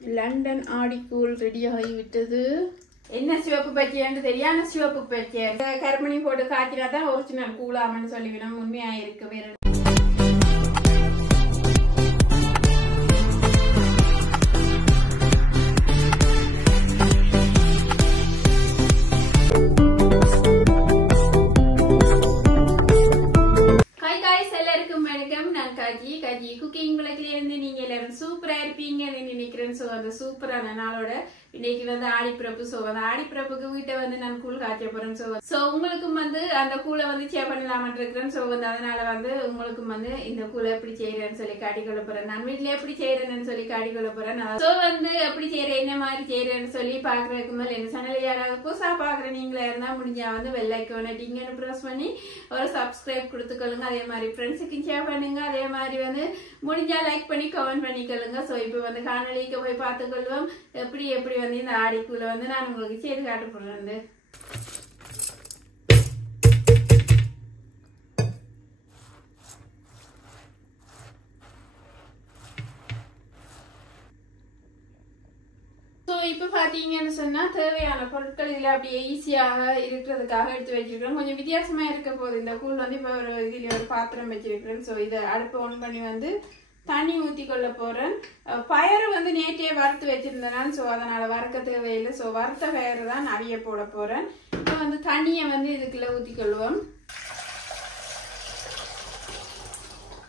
London ஆடிக்கூல் ready ஆகிவிட்டது. என்ன சிவப்பு பச்சையான்னு தெரியாம சிவப்பு பச்சை கருமணி போட்டு காய்ச்சினா தான் ஒரிஜினல் கூலாமன்னு சொல்லிவிடும். உண்மையா இருக்கு. வேற Kagi, Kagi cooking vlogல இருந்து நீங்க எல்லாரும் சூப்பரா இருப்பீங்கன்னு நினைக்கிறேன். சோ அந்த சூப்பரான நாளோட இன்னைக்கு வந்து ஆடிப்பிறப்பு. சோ அந்த ஆடிப்பிறப்புக்கு வீட்டை வந்து நான் கூழ் காய்ச்ச போறேன். சோ உங்களுக்கும் வந்து அந்த கூழை வந்து ஷேர் பண்ணலாம்னு இருக்கிறேன். சோ வந்து அதனால வந்து உங்களுக்கும் வந்து இந்த கூழை எப்படி செய்யறேன்னு சொல்லி காட்டிக்கொள்ள போறேன். நான் வீட்டுல எப்படி செய்யறேன்னு சொல்லி காட்டிக்கொள்ள போறேன். சோ வந்து எப்படி செய்யறேன் என்ன மாதிரி செய்யறேன்னு சொல்லி பாக்குறதுக்கு மேல எங்க சேனல் யாராவது புதுசா பாக்குற நீங்களா இருந்தா முடிஞ்சா வந்து பெல் ஐகானை டிங்கன்னு பிரஸ் பண்ணி ஒரு சப்ஸ்கிரைப் கொடுத்துக்கொள்ளுங்க. அதே மாதிரி ஃப்ரெண்ட்ஸுக்கு ஷேர் பண்ணுங்க. அதே மாதிரி வந்து முடிஞ்சா லைக் பண்ணி கமெண்ட் பண்ணிக்கொள்ளுங்க. சோ இப்ப வந்து காணொலிக்கு போய் பார்த்துக்கொள்வோம் எப்படி எப்படி வந்து இந்த ஆடிக்கூல வந்து நான் உங்களுக்கு செய்து காட்ட போறேன். இப்ப பாத்தீங்கன்னு சொன்னா தேவையான பொருட்கள் இதுல அப்படியே ஈஸியாக இருக்கிறதுக்காக எடுத்து வச்சிருக்கிறோம். கொஞ்சம் வித்தியாசமா இருக்க போகுது இந்த கூழ் வந்து. இப்ப ஒரு இதுல ஒரு பாத்திரம் வச்சிருக்கிறேன். சோ இதை அடுப்பு ஆன் பண்ணி வந்து தண்ணி ஊத்தி கொள்ள போறேன். பயறு வந்து நேற்றே வறுத்து வச்சிருந்தேன். சோ அதனால வறுக்க தேவையில்லை. சோ வறுத்த பயறு தான் அவிய போட போறேன். இப்ப வந்து தண்ணியை வந்து இதுக்குள்ள ஊத்தி கொள்வோம்.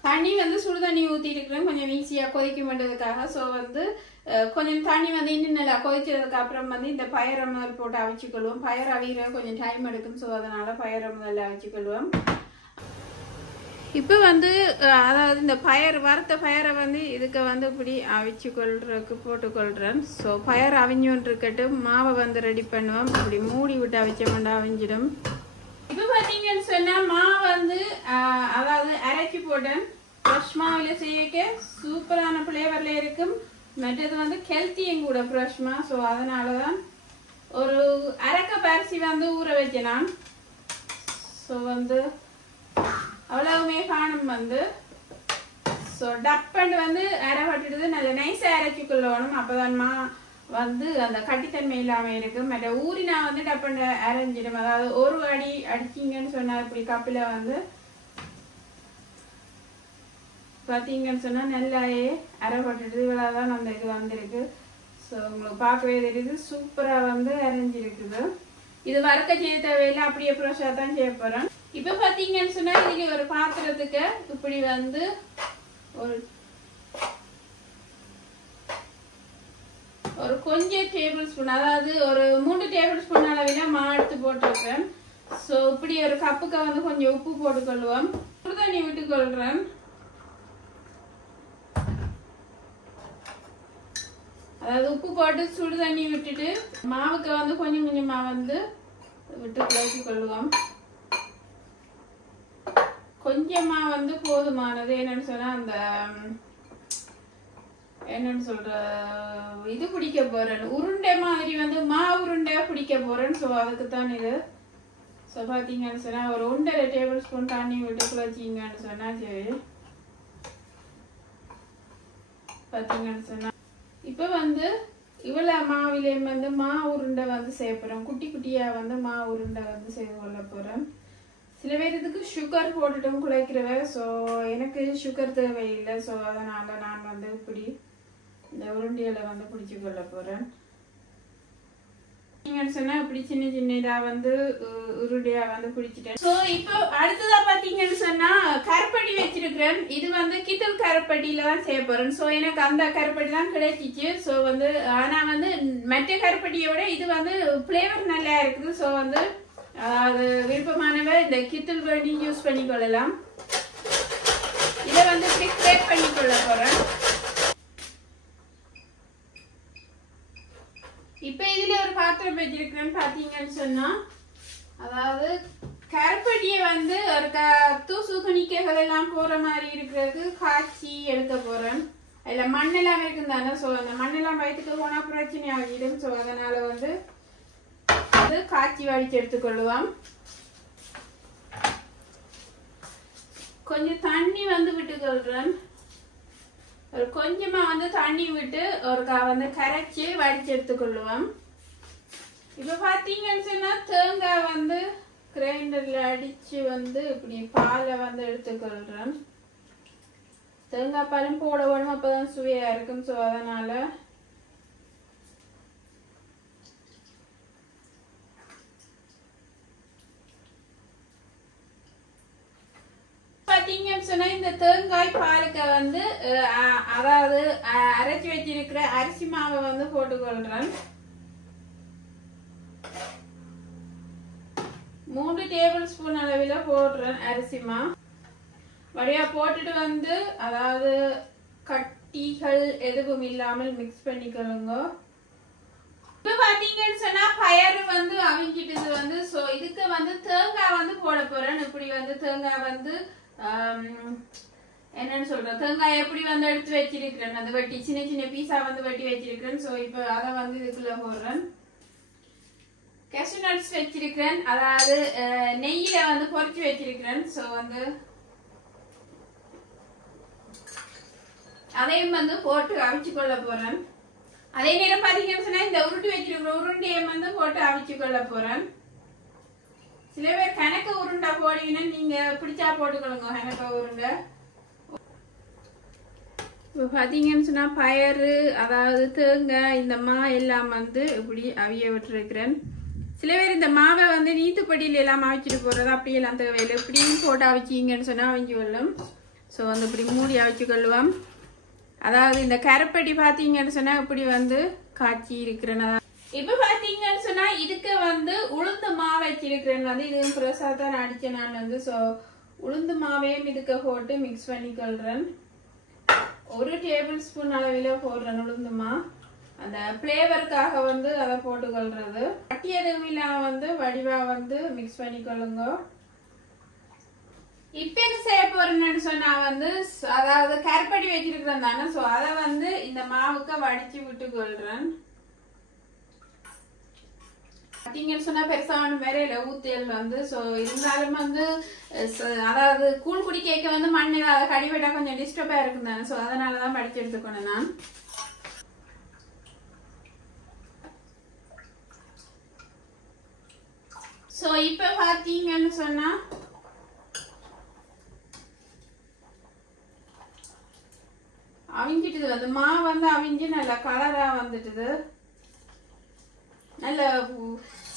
தண்ணி வந்து சுடு தண்ணி ஊத்தி இருக்கிறேன் கொஞ்சம் ஈஸியா கொதிக்க வேண்டதுக்காக. சோ வந்து கொஞ்சம் தண்ணி வந்து இன்னும் நல்லா கொதிச்சதுக்கு அப்புறம் வந்து இந்த பயரை முதல் போட்டு அவிச்சுக்கொள்வோம். பயர் அவிகிற கொஞ்சம் டைம் எடுக்கும். ஸோ அதனால பயரை முதல்ல அவிச்சுக்கொள்வோம். இப்போ வந்து அதாவது இந்த வறுத்த பயரை வந்து இதுக்கு வந்து இப்படி அவிச்சு கொள்றதுக்கு போட்டுக்கொள்றேன். ஸோ பயர் அவிஞ்சோன்னு இருக்கட்டு மாவை வந்து ரெடி பண்ணுவோம். இப்படி மூடி விட்டு அவிச்ச மாட்டா அவிஞ்சிடும். இப்போ பார்த்தீங்கன்னு சொன்னா மாவு வந்து அதாவது அரைச்சி போட்டேன். ஃப்ரெஷ் மாவுல செய்ய சூப்பரான ஃப்ளேவர்ல இருக்கும். மற்றது வந்து ஹெல்த்தியும் கூட ஃப்ரெஷ்மா. ஸோ அதனாலதான் ஒரு அரைக்க பரிசி வந்து ஊற வச்சேன் நான். ஸோ வந்து அவ்வளவுமே காணும் வந்து. ஸோ டப்பண்டு வந்து அரைப்பட்டுடுது. நல்ல நைஸாக அரைச்சிக்கொள்ளணும். அப்போதான் வந்து அந்த கட்டித்தன்மை இல்லாமல் இருக்கும். மற்ற ஊறினா வந்து டப்பண்டு அரைஞ்சிடும். அதாவது ஒரு அடி அடிச்சிங்கன்னு சொன்னா இப்படி கப்பில வந்து பார்த்தீங்கன்னு சொன்னா நல்லாயே அரைப்பட்டுட்டு இவ்வளவுதான் அந்த இது வந்திருக்கு. ஸோ உங்களுக்கு பார்க்கவே தெரியுது சூப்பரா வந்து அரைஞ்சிருக்குது. இது வறுக்க செய்ய தேவையில்லை. அப்படியே ஃப்ரெஷ்ஷாக தான் செய்ய போறேன். இப்ப பார்த்தீங்கன்னு சொன்னா இதுக்கு ஒரு பாத்திரத்துக்கு இப்படி வந்து ஒரு கொஞ்சம் டேபிள் ஸ்பூன் அதாவது ஒரு 3 டேபிள் ஸ்பூன் அளவில மா எடுத்து போட்டிருக்கேன். ஸோ இப்படி ஒரு கப்புக்கு வந்து கொஞ்சம் உப்பு போட்டுக்கொள்வோம். சுடு தண்ணி விட்டுக்கொள்றேன். அதாவது உப்பு போட்டு சுடு தண்ணி விட்டுட்டு மாவுக்கு வந்து கொஞ்சம் கொஞ்சமா வந்து விட்டு குழச்சி கொள்வோம். கொஞ்சமா வந்து போதுமானது. என்னன்னு சொன்னா அந்த என்னன்னு சொல்ற இது பிடிக்க போறேன். உருண்டை மாதிரி வந்து உருண்டையா பிடிக்க போறேன். ஸோ அதுக்கு தான் இது. ஸோ பாத்தீங்கன்னு சொன்னா ஒரு 1.5 டேபிள் ஸ்பூன் தண்ணி விட்டு குழச்சிங்கன்னு சொன்னா சரி. பாத்தீங்கன்னு சொன்னா இப்ப வந்து இவ்வளவு மாவிலையும் வந்து உருண்டை வந்து சேர்ப்போம். குட்டி குட்டியா வந்து உருண்டை வந்து செய்து கொள்ள போறேன். சில பேர் இதுக்கு சுகர் போட்டுட்டும் குழைக்கிறவ. ஸோ எனக்கு சுகர் தேவையில்லை. ஸோ அதனால நான் வந்து இப்படி இந்த உருண்டையில வந்து பிடிச்சு கொள்ள போறேன். சொன்னா இப்படி சின்ன சின்னதா வந்து உருண்டையா வந்து பிடிச்சிட்டேன். சோ இப்போ அடுத்ததா பாத்தீங்கன்னு சொன்னா கருப்பட்டி வச்சிருக்கிறேன். இது வந்து கித்தல் கருப்பட்டியில தான் செய்ய போறேன். சோ எனக்கு அந்த கருப்பட்டி தான் கிடைச்சிச்சு. சோ வந்து ஆனா வந்து மற்ற கருப்பட்டியோட இது வந்து பிளேவர் நல்லா இருக்குது. சோ வந்து அது விருப்பமானவ இந்த கித்தல் வேண்டி யூஸ் பண்ணிக்கொள்ளலாம். இதை வந்து இப்படி கிரேட் பண்ணிக்கொள்ள போறேன். இப்ப இதுல ஒரு பாத்திரம் வச்சிருக்கிறேன்னு பாத்தீங்கன்னு சொன்னா அதாவது கருப்பட்டிய வந்து ஒரு தூசு துணிக்கைகள் எல்லாம் போற மாதிரி இருக்கிறதுக்கு காய்ச்சி எடுக்க போறேன். அதுல மண்ணெல்லாம் இருக்கும் தானே. ஸோ அந்த மண்ணெல்லாம் வயிற்றுக்கு போனா பிரச்சனை ஆகிடும். ஸோ அதனால வந்து காய்ச்சி வடிச்சு எடுத்துக்கொள்ளுவோம். கொஞ்சம் தண்ணி வந்து விட்டுக்கொள்றேன். ஒரு கொஞ்சமா வந்து தண்ணி விட்டு ஒருக்கா வந்து கரைச்சி வடிச்சு எடுத்துக்கொள்ளுவோம். இப்ப பாத்தீங்கன்னு சொன்னா தேங்காய் வந்து கிரைண்டர்ல அடிச்சு வந்து இப்படி பாலை வந்து எடுத்துக்கொள்றேன். தேங்காய் பாலும் போட வேணும், அப்பதான் சுவையா இருக்கும். சோ அதனால பாத்தீங்கன்னு சொன்னா இந்த தேங்காய் பாலுக்கு வந்து அதாவது அரைச்சி வச்சிருக்கிற அரிசி மாவை வந்து போட்டுக்கொள்றேன். 3 டேபிள் ஸ்பூன் அளவில் போடுறேன் அரிசி மா. வடியா போட்டுட்டு வந்து அதாவது கட்டிகள் எதுவும் இல்லாமல் மிக்ஸ் பண்ணிக்கொள்ளுங்க. இப்ப பாத்தீங்கன்னு சொன்னா பயறு வந்து அவிஞ்சிட்டு வந்து சோ இதுக்கு வந்து தேங்காய் வந்து போட போறேன். இப்படி வந்து தேங்காய் வந்து என்னன்னு சொல்றேன், தேங்காய் எப்படி வந்து எடுத்து வச்சிருக்கிறேன், அந்த வெட்டி சின்ன சின்ன பீஸா வந்து வெட்டி வச்சிருக்கிறேன். சோ இப்ப அதை வந்து இதுக்குள்ள போடுறேன். கேஷ்யூ நட்ஸ் வச்சிருக்கிறேன், அதாவது நெய்யில வந்து பொரிச்சு வச்சிருக்கிறேன். சோ வந்து அதையும் வந்து போட்டு அவிச்சு கொள்ள போறேன். அதே நேரம் பாத்தீங்கன்னு சொன்னா இந்த உருட்டி வச்சிருக்கிற உருண்டையை வந்து போட்டு அவிச்சு கொள்ள போறேன். சில பேர் கணக்கு உருண்டை போடுவீங்கன்னா நீங்க பிடிச்சா போட்டுக்கொள்ளுங்க கணக்கு உருண்டை. இப்போ பாத்தீங்கன்னு சொன்னா பயறு அதாவது தேங்காய் இந்த மா எல்லாம் வந்து இப்படி அவிய விட்டுருக்கிறேன். சில பேர் இந்த மாவை வந்து நீத்துப்படியில எல்லாம் அவிச்சிட்டு போறது அப்படியெல்லாம் தேவையில்லை, இப்படியும் போட்டு அவிச்சிங்கன்னு சொன்னா அவிஞ்சு கொள்ளும். ஸோ வந்து இப்படி மூடி அவிச்சு கொள்ளுவோம். அதாவது இந்த கரைப்படி பாத்தீங்கன்னு சொன்னா இப்படி வந்து காய்ச்சி இருக்கிறேன். இப்ப பாத்தீங்கன்னு சொன்னா இதுக்கு வந்து உளுந்து மாவு வச்சிருக்கிறேன். வந்து இது ஃப்ரெஷ்ஷா தான் அடிச்சேன் நான் வந்து. சோ உளுந்து மாவையும் இதுக்கு போட்டு மிக்ஸ் பண்ணி கொள்றேன். 1 டேபிள் ஸ்பூன் அளவில போடுறேன் உளுந்து மா. அந்த பிளேவருக்காக வந்து அதை போட்டு கொள்றது. கட்டி எதுவுமில்ல வந்து வடிவா வந்து மிக்ஸ் பண்ணி கொள்ளுங்க. இப்ப என்ன செய்ய போறேன்னு சொன்னா வந்து அதாவது கரைப்படி வச்சிருக்கிறேன் தானே. சோ அதை வந்து இந்த மாவுக்கு வடிச்சு விட்டு கொள்றேன். பாத்தீங்கன்னு சொன்னா பெருசான வேறையில ஊத்தியல் வந்து சோ இருந்தாலும் வந்து அதாவது கூழ் குடி கேட்க வந்து மண்ணில் அதை கடிவிட்டா கொஞ்சம் டிஸ்டர்பா இருக்கும் தானே. சோ அதனாலதான் படிச்சு எடுத்துக்கணும் நான். சோ இப்ப பாத்தீங்கன்னு சொன்னா அவிஞ்சிட்டுது வந்து மா வந்து அவிஞ்சு நல்ல கலரா வந்துட்டுது. நல்ல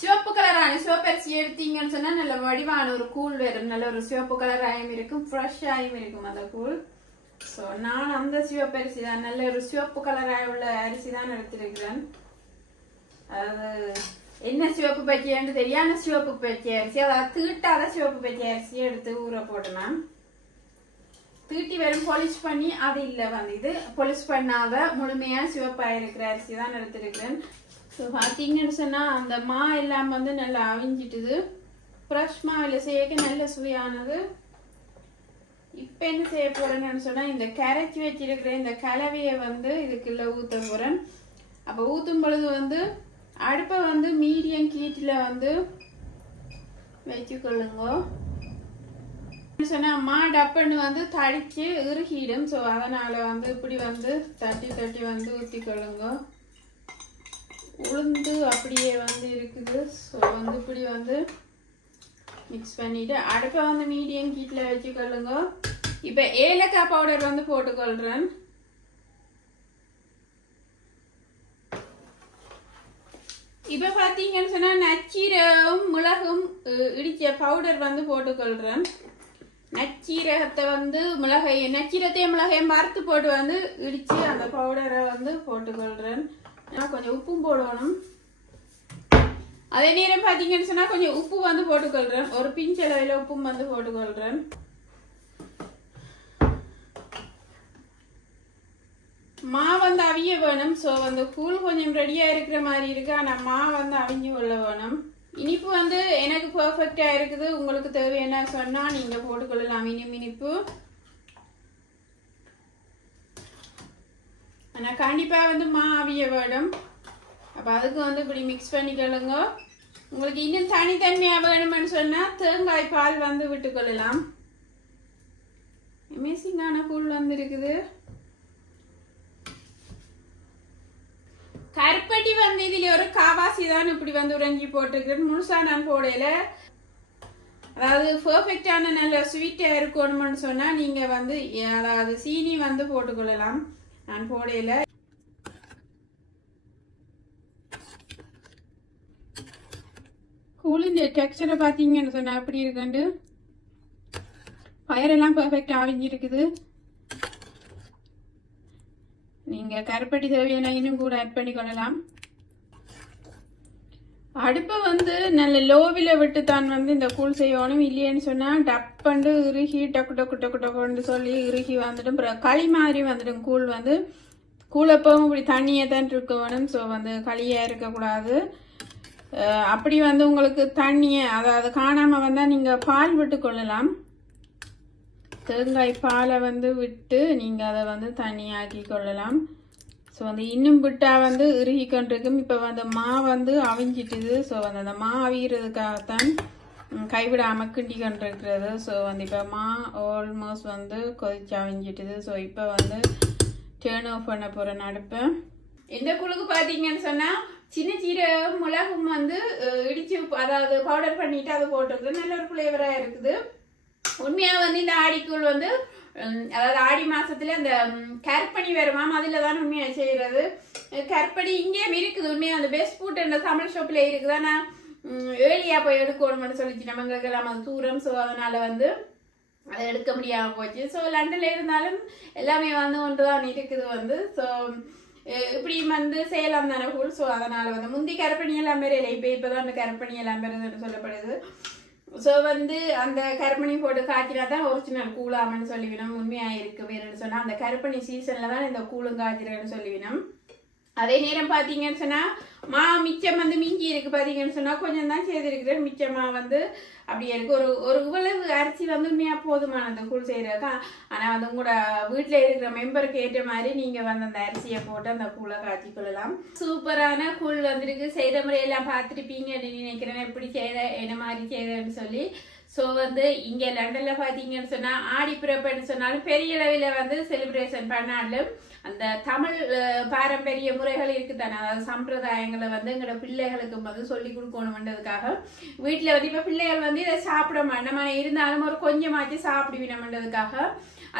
சிவப்பு கலரான சிவப்பரிசி எடுத்தீங்கன்னு சொன்னா நல்ல வடிவான ஒரு கூழ் வரும். நல்ல ஒரு சிவப்பு கலர் ஆயும் இருக்கும், ஃப்ரெஷ் ஆயும் இருக்கும் அந்த கூழ். சோ நான் அந்த சிவப்பரிசி தான், நல்ல ஒரு சிவப்பு கலராக உள்ள அரிசி தான் எடுத்திருக்கிறேன். அதாவது என்ன சிவப்பு பச்சைன்னு தெரியாம சிவப்பு பச்சை அரிசி, அதாவது தீட்டாத சிவப்பு பச்சை அரிசி எடுத்து ஊற போட்டேன். தீட்டி வெறும் பாலிஷ் பண்ணி அது இல்ல வந்து இது பாலிஷ் பண்ணாத முழுமையா சிவப்பா இருக்கிற அரிசி தான் எடுத்திருக்கிறேன். ஸோ பார்த்தீங்கன்னு சொன்னால் அந்த மா எல்லாம் வந்து நல்லா அவிஞ்சிட்டுது. ஃப்ரெஷ் மாவில் செய்யக்க நல்ல சுவையானது. இப்போ என்ன செய்ய போறேன்னு சொன்னால் இந்த கரைச்சி வச்சிருக்கிற இந்த கலவையை வந்து இதுக்குள்ள ஊற்ற போகிறேன். அப்போ ஊற்றும் பொழுது வந்து அடுப்பை வந்து மீடியம் ஹீட்டில் வந்து வச்சுக்கொள்ளுங்க. சொன்னா மா டப்புன்னு வந்து தடிச்சு இறுகிடும். ஸோ அதனால வந்து இப்படி வந்து தட்டி தட்டி வந்து ஊற்றிக்கொள்ளுங்க. உளுந்து அப்படியே வந்து இருக்குது. ஸோ வந்து இப்படி வந்து மிக்ஸ் பண்ணிட்டு அடுப்பை வந்து மீடியம் ஹீட்ல வச்சுக்கொள்ளுங்க. இப்போ ஏலக்காய் பவுடர் வந்து போட்டுக்கொள்றேன். இப்ப பாத்தீங்கன்னு சொன்னா நச்சீரகம் மிளகும் இடிச்ச பவுடர் வந்து போட்டுக்கொள்றேன். நச்சீரகத்தை வந்து நச்சீரத்தையும் மிளகையும் வறுத்து போட்டு வந்து இடிச்சு அந்த பவுடரை வந்து போட்டுக்கொள்றேன். கொஞ்சம் உப்பும் போடணும். அதே நேரம் பாத்தீங்கன்னு சொன்னா கொஞ்சம் உப்பு வந்து போட்டுக்கொள்றேன். ஒரு பிஞ்ச் அளவில் உப்பும் வந்து போட்டுக்கொள்றேன். மா வந்து அவிய வேணும். ஸோ வந்து கூழ் கொஞ்சம் ரெடியா இருக்கிற மாதிரி இருக்கு, ஆனா மா வந்து அவிஞ்சு கொள்ள வேணும். இனிப்பு வந்து எனக்கு பெர்ஃபெக்டா இருக்குது. உங்களுக்கு தேவையான சொன்னா நீங்க போட்டுக்கொள்ளலாம் இனிப்பு. ஆனா கண்டிப்பா வந்து மா அவிய வேணும். அப்ப அதுக்கு வந்து இப்படி மிக்ஸ் பண்ணிக்கொள்ளுங்க. உங்களுக்கு இன்னும் தனித்தன்மையா வேணும்னு சொன்னா தேங்காய் பால் வந்து விட்டுக்கொள்ளலாம். அமேசிங்கான கூழ் வந்து இருக்குது. வந்து இதுல ஒரு காவாசி தான் இப்படி வந்து உறைஞ்சி போட்டிருக்கிறேன். முழுசா நான் போடையில. அதாவது பெர்ஃபெக்டான நல்ல ஸ்வீட்டா இருக்கணும்னு சொன்னா நீங்க வந்து அதாவது சீனி வந்து போட்டுக்கொள்ளலாம். நான் போடையில கூலின் டெக்ஸ்டரை பார்த்தீங்கன்னு சொன்னா எப்படி இருக்குண்டு பயரெல்லாம் பெர்ஃபெக்ட் ஆவிஞ்சிருக்குது. நீங்க கருப்பட்டி தேவையான இன்னும் கூட ஆட் பண்ணிக்கொள்ளலாம். அடுப்பை வந்து நல்ல லோவில விட்டு தான் வந்து இந்த கூழ் செய்யணும். இல்லையன்னு சொன்னா டப்பண்டு இறுகி டக்கு டக்கு டக்கு டக்குன்னு சொல்லி இறுகி வந்துடும். களி மாதிரி வந்துடும் கூழ் வந்து. கூழப்பவும் இப்படி தண்ணியை தான் இருக்க வேணும். ஸோ வந்து களியா இருக்கக்கூடாது. அப்படி வந்து உங்களுக்கு தண்ணியை அதாவது காணாம வந்தா நீங்க பால் விட்டு கொள்ளலாம். தேங்காய் பாலை வந்து விட்டு நீங்க அதை வந்து தண்ணியாக்கி கொள்ளலாம். ஸோ வந்து இன்னும் விட்டா வந்து இறுகி கொண்டிருக்கும். இப்போ வந்து மா வந்து அவிஞ்சிட்டுது. ஸோ வந்து அந்த மா அவிகிறதுக்காகத்தான் கைவிடாம கிண்டி கொண்டிருக்கிறது. ஸோ வந்து இப்போ மா ஆல்மோஸ்ட் வந்து கொதிச்சு அவிஞ்சிட்டுது. ஸோ இப்போ வந்து டேர்ன் ஆஃப் பண்ண போறேன் அடுப்பை. இந்த குழுக்கு பார்த்தீங்கன்னு சொன்னா சின்ன சீரகம் மிளகும் வந்து இடிச்சு அதாவது பவுடர் பண்ணிட்டு அதை போட்டிருக்கு. நல்ல ஒரு ஃபிளேவரா இருக்குது. உண்மையா வந்து இந்த ஆடிக்கூழ் வந்து அதாவது ஆடி மாசத்துல அந்த கற்பணி வருமாம் அதுல தான் உண்மையா செய்யறது. கற்பணி இங்கேயும் இருக்குது. உண்மையா அந்த பெஸ்ட் ஃபுட் இந்த தமிழ் ஷாப்ல இருக்குது. ஆனா ஏர்லியா போய் எடுக்கணும்னு சொல்லிச்சு நமக்கு எல்லாம் அது தூரம். ஸோ அதனால வந்து அதை எடுக்க முடியாம போச்சு. ஸோ லண்டன்ல இருந்தாலும் எல்லாமே வந்து ஒன்றுதான் இருக்குது வந்து. ஸோ இப்படி வந்து செய்யலாம் தானே கூழ். ஸோ அதனால வந்து முந்தி கற்பணி எல்லாம் பேர் இல்லை. இப்பதான் அந்த கற்பணி எல்லாம் பேருன்னு சொல்லப்படுது. ஸோ வந்து அந்த கருப்பணி போட்டு காய்ச்சினா தான் ஒரிஜினல் கூழாமன்னு சொல்லிவினோம். உண்மையா இருக்கு வேறுன்னு சொன்னா அந்த கருப்பணி சீசன்ல தான் இந்த கூழும் காய்ச்சிறன்னு சொல்லிவினோம். அதே நேரம் பாத்தீங்கன்னு சொன்னா மா மிச்சம் வந்து மிஞ்சி இருக்கு. பாத்தீங்கன்னு சொன்னா கொஞ்சம் தான் செய்திருக்கிறேன். மிச்சமா வந்து அப்படியே இருக்கு. ஒரு இவ்வளவு அரிசி வந்து உண்மையா போதுமானது கூழ் செய்யறதுக்கா. ஆனா வந்து உங்களோட வீட்டுல இருக்கிற மெம்பருக்கு ஏற்ற மாதிரி நீங்க வந்து அந்த அரிசியை போட்டு அந்த கூழை காய்ச்சி கொள்ளலாம். சூப்பரான கூழ் வந்திருக்கு. செய்த முறையெல்லாம் பார்த்துருப்பீங்க அப்படின்னு நினைக்கிறேன். எப்படி செய்த என்ன மாதிரி செய்தேன்னு சொல்லி. ஸோ வந்து இங்க லண்டன்ல பாத்தீங்கன்னு சொன்னா ஆடி பிறப்புன்னு சொன்னாலும் பெரிய அளவில் வந்து செலிப்ரேஷன் பண்ணாலும் அந்த தமிழ் பாரம்பரிய முறைகள் இருக்குதானே, அதாவது சம்பிரதாயங்களை வந்து எங்களோட பிள்ளைகளுக்கு வந்து சொல்லி கொடுக்கணும்ன்றதுக்காக வீட்டுல வந்து இப்ப பிள்ளைகள் வந்து இதை சாப்பிட மாட்டோம் இருந்தாலும் ஒரு கொஞ்சமாச்சு சாப்பிடுவினோம்ன்றதுக்காக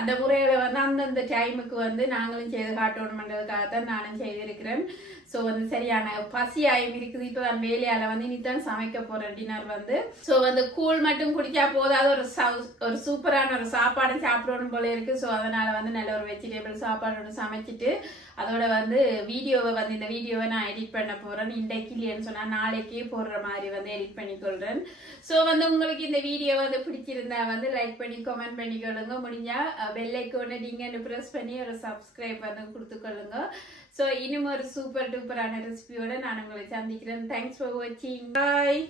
அந்த முறைகளை வந்து அந்தந்த டைமுக்கு வந்து நாங்களும் செய்து காட்டணும்ன்றதுக்காகத்தான் நானும் செய்திருக்கிறேன். ஸோ வந்து சரியான பசியாயும் இருக்குது. இப்போ நான் வேலையால வந்து இனித்தான் சமைக்க போறேன் டின்னர் வந்து. ஸோ வந்து கூழ் மட்டும் குடிச்சா போதாது ஒரு சூப்பரான ஒரு சாப்பாடு சாப்பிடணும் போல இருக்கு. ஸோ அதனால வந்து நல்ல ஒரு வெஜிடபிள் சாப்பாடு சமைச்சிட்டு அதோட வந்து இந்த வீடியோவை நான் எடிட் பண்ண போறேன். இன்றைக்கு இல்லைன்னு சொன்னா நாளைக்கே போடுற மாதிரி வந்து எடிட் பண்ணிக்கொள்றேன். ஸோ வந்து உங்களுக்கு இந்த வீடியோ வந்து பிடிச்சிருந்தா வந்து லைக் பண்ணி கமெண்ட் பண்ணிக்கொள்ளுங்க. முடிஞ்சா பெல் ஐகானை நீங்க பிரஸ் பண்ணி ஒரு சப்ஸ்கிரைப் வந்து கொடுத்துக்கொள்ளுங்க. ஸோ இன்னும் ஒரு சூப்பர் டூப்பரான ரெசிபியோட நான் உங்களை சந்திக்கிறேன். தேங்க்ஸ் ஃபார் வாட்சிங். பாய்.